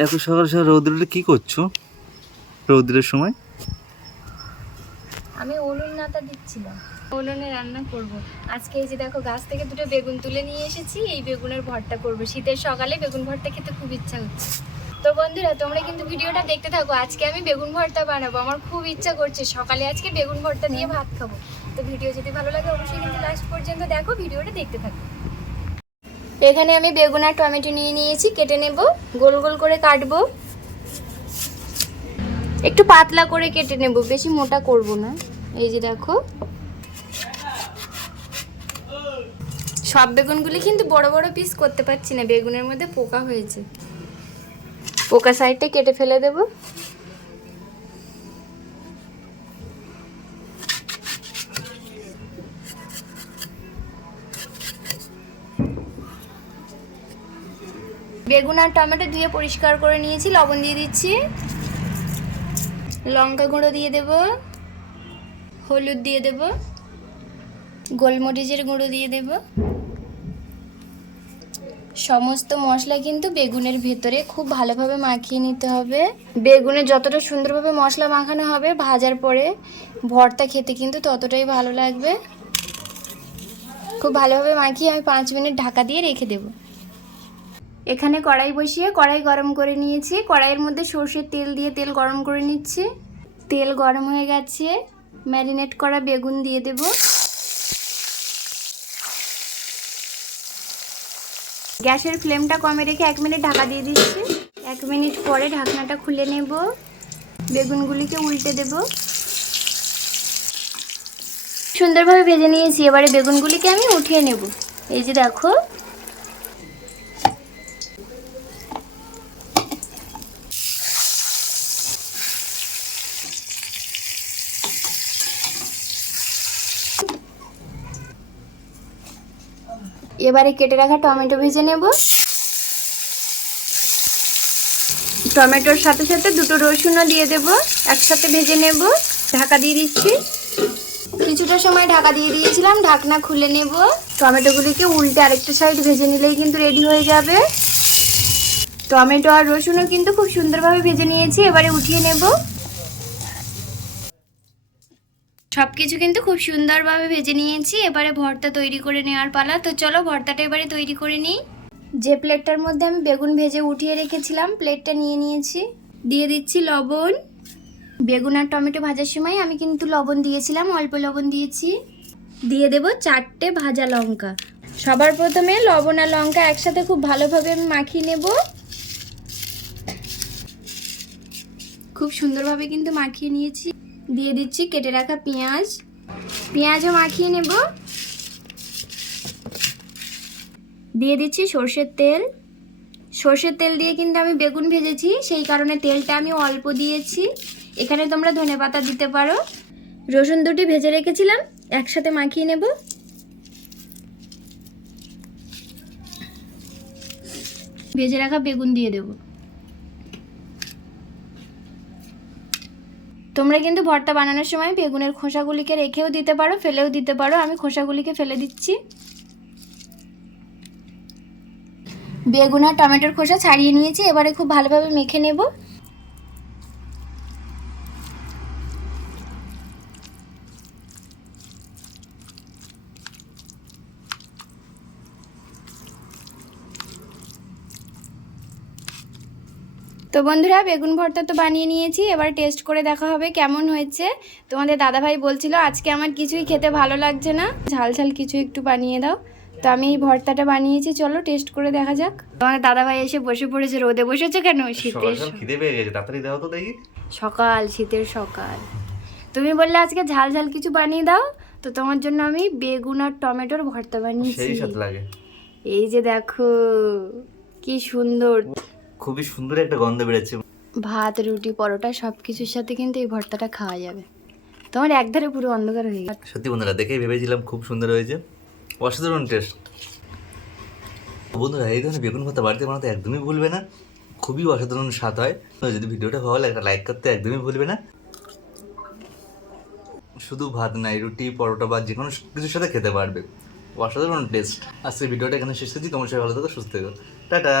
এত সকাল সকাল রৌদ্রে কি করছো রৌদ্রের সময়? আমি উনুন নাতা দিচ্ছিলাম, উনুনে রান্না করব। আজকে এই যে দেখো গাছ থেকে দুটো বেগুন তুলে নিয়ে এসেছি, এই বেগুনের ভর্তা করব। শীতের সকালে বেগুন ভর্তা খেতে খুব ইচ্ছা হচ্ছে। তো বন্ধুরা তোমরা কিন্তু ভিডিওটা দেখতে থাকো। আজকে আমি বেগুন ভর্তা বানাবো, আমার খুব ইচ্ছা করছে সকালে আজকে বেগুন ভর্তা দিয়ে ভাত খাবো। তো ভিডিও যদি ভালো লাগে অবশ্যই কিন্তু লাস্ট পর্যন্ত দেখো, ভিডিওটা দেখতে থাকো। এখানে আমি বেগুন আর টমেটো নিয়ে নিয়েছি, কেটে নেব, গোল গোল করে কাটবো। একটু পাতলা করে কেটে নেব, বেশি মোটা করব না। এই যে দেখো, সব বেগুনগুলি কিন্তু বড় বড় পিস করতে পারছি না, বেগুনের মধ্যে পোকা হয়েছে। পোকা সাইডটা কেটে ফেলে দেব। বেগুন আর টমেটো ধুয়ে পরিষ্কার করে নিয়েছি, লবণ দিয়ে দিচ্ছি, লঙ্কা গুঁড়ো দিয়ে দেব, হলুদ দিয়ে দেব, গোলমরিচের গুঁড়ো দিয়ে দেব। সমস্ত মশলা কিন্তু বেগুনের ভেতরে খুব ভালোভাবে মাখিয়ে নিতে হবে। বেগুনে যতটা সুন্দরভাবে মশলা মাখানো হবে ভাজার পরে ভর্তা খেতে কিন্তু ততটাই ভালো লাগবে। খুব ভালোভাবে মাখিয়ে আমি 5 মিনিট ঢাকা দিয়ে রেখে দেব। এখানে কড়াই বসিয়ে কড়াই গরম করে নিয়েছি, কড়াইয়ের মধ্যে সর্ষের তেল দিয়ে তেল গরম করে নিচ্ছি। তেল গরম হয়ে গেছে, ম্যারিনেট করা বেগুন দিয়ে দেব। গ্যাসের ফ্লেমটা কমে রেখে 1 মিনিট ঢাকা দিয়ে দিচ্ছি। 1 মিনিট পরে ঢাকনাটা খুলে নেব, বেগুনগুলিকে উল্টে দেব। সুন্দরভাবে ভেজে নিয়েছি, এবারে বেগুনগুলিকে আমি উঠিয়ে নেব। এই যে দেখো, এবারে কেটে রাখা টমেটো ভেজে নেব। টমেটোর সাথে সাথে দুটো রসুনও দিয়ে দেব, একসাথে ভেজে নেব। ঢাকা দিয়ে দিচ্ছি। কিছুটা সময় ঢাকা দিয়ে দিয়েছিলাম, ঢাকনা খুলে নেব। টমেটোগুলিকে উল্টে আরেকটা সাইড ভেজে নিলেই কিন্তু রেডি হয়ে যাবে। টমেটো আর রসুনও কিন্তু খুব সুন্দরভাবে ভেজে নিয়েছি, এবারে উঠিয়ে নেব। সবকিছু কিন্তু খুব সুন্দরভাবে ভেজে নিয়েছি, এবারে ভর্তা তৈরি করে নেওয়ার পালা। তো চলো ভর্তাটা এবারে তৈরি করে নিই। যে প্লেটটার মধ্যে আমি বেগুন ভেজে উঠিয়ে রেখেছিলাম প্লেটটা নিয়ে নিয়েছি, দিয়ে দিচ্ছি লবণ। বেগুন আর টমেটো ভাজার সময় আমি কিন্তু লবণ দিয়েছিলাম, অল্প লবণ দিয়েছি। দিয়ে দেব 4টে ভাজা লঙ্কা। সবার প্রথমে লবণ আর লঙ্কা একসাথে খুব ভালোভাবে আমি মাখিয়ে নেব। খুব সুন্দরভাবে কিন্তু মাখিয়ে নিয়েছি। দিয়ে দিচ্ছি কেটে রাখা পেঁয়াজ, পেঁয়াজও মাখিয়ে নেব। দিয়ে দিচ্ছি সর্ষের তেল। সর্ষের তেল দিয়ে কিন্তু আমি বেগুন ভেজেছি, সেই কারণে তেলটা আমি অল্প দিয়েছি। এখানে তোমরা ধনেপাতা দিতে পারো। রসুন দুটি ভেজে রেখেছিলাম, একসাথে মাখিয়ে নেব। ভেজে রাখা বেগুন দিয়ে দেব। তোমরা কিন্তু ভর্তা বানানোর সময় বেগুনের খোসাগুলিকে রেখেও দিতে পারো, ফেলেও দিতে পারো। আমি খোসাগুলিকে ফেলে দিচ্ছি। বেগুন আর টমেটোর খোসা ছাড়িয়ে নিয়েছি, এবারে খুব ভালোভাবে মেখে নেব। তো বন্ধুরা বেগুন ভর্তা তো বানিয়ে নিয়েছি, এবার টেস্ট করে দেখা হবে কেমন হয়েছে। তোমাদের দাদাভাই বলছিল আজকে আমার কিছুই খেতে ভালো লাগছে না, ঝাল ঝাল কিছু একটু বানিয়ে দাও। তো আমি এই ভর্তাটা বানিয়েছি, চলো টেস্ট করে দেখা যাক। তোমাদের দাদাভাই এসে বসে পড়েছে। রোদে বসেছে কেন? শীতের খিদে পেয়ে গেছে, তাড়াতাড়ি দাও তো দেখি। সকাল, শীতের সকাল। তুমি বললে আজকে ঝাল ঝাল কিছু বানিয়ে দাও, তো তোমার জন্য আমি বেগুন আর টমেটোর ভর্তা বানিয়েছি। সেই স্বাদ লাগে। এই যে দেখো কি সুন্দর, খুবই সুন্দর একটা গন্ধ বেরোচ্ছে। ভাত, রুটি, পরোটা সব কিছুর সাথে কিন্তু এই ভর্তাটা খাওয়া যাবে। তোমার একধারে পুরো অন্ধকার হয়ে গেছে। সত্যি বন্ধুরা, দেখেই ভেবেছিলাম খুব সুন্দর হয়েছে, অসাধারণ টেস্ট। বন্ধুরা এই ধরনের বেগুন ভর্তা বাড়িতে বানাতে একদমই ভুলবে না, খুবই অসাধারণ স্বাদ হয়। যদি ভিডিওটা ভালো লাগে একটা লাইক করতে একদমই ভুলবে না। শুধু ভাত নাই, রুটি, পরোটা বা যে কোনো কিছুর সাথে খেতে পারবে, অসাধারণ টেস্ট। আজকে ভিডিওটা এখানে শেষ করছি। তোমার সবাই ভালো থাকো, সুস্থ থেকো, টাটা।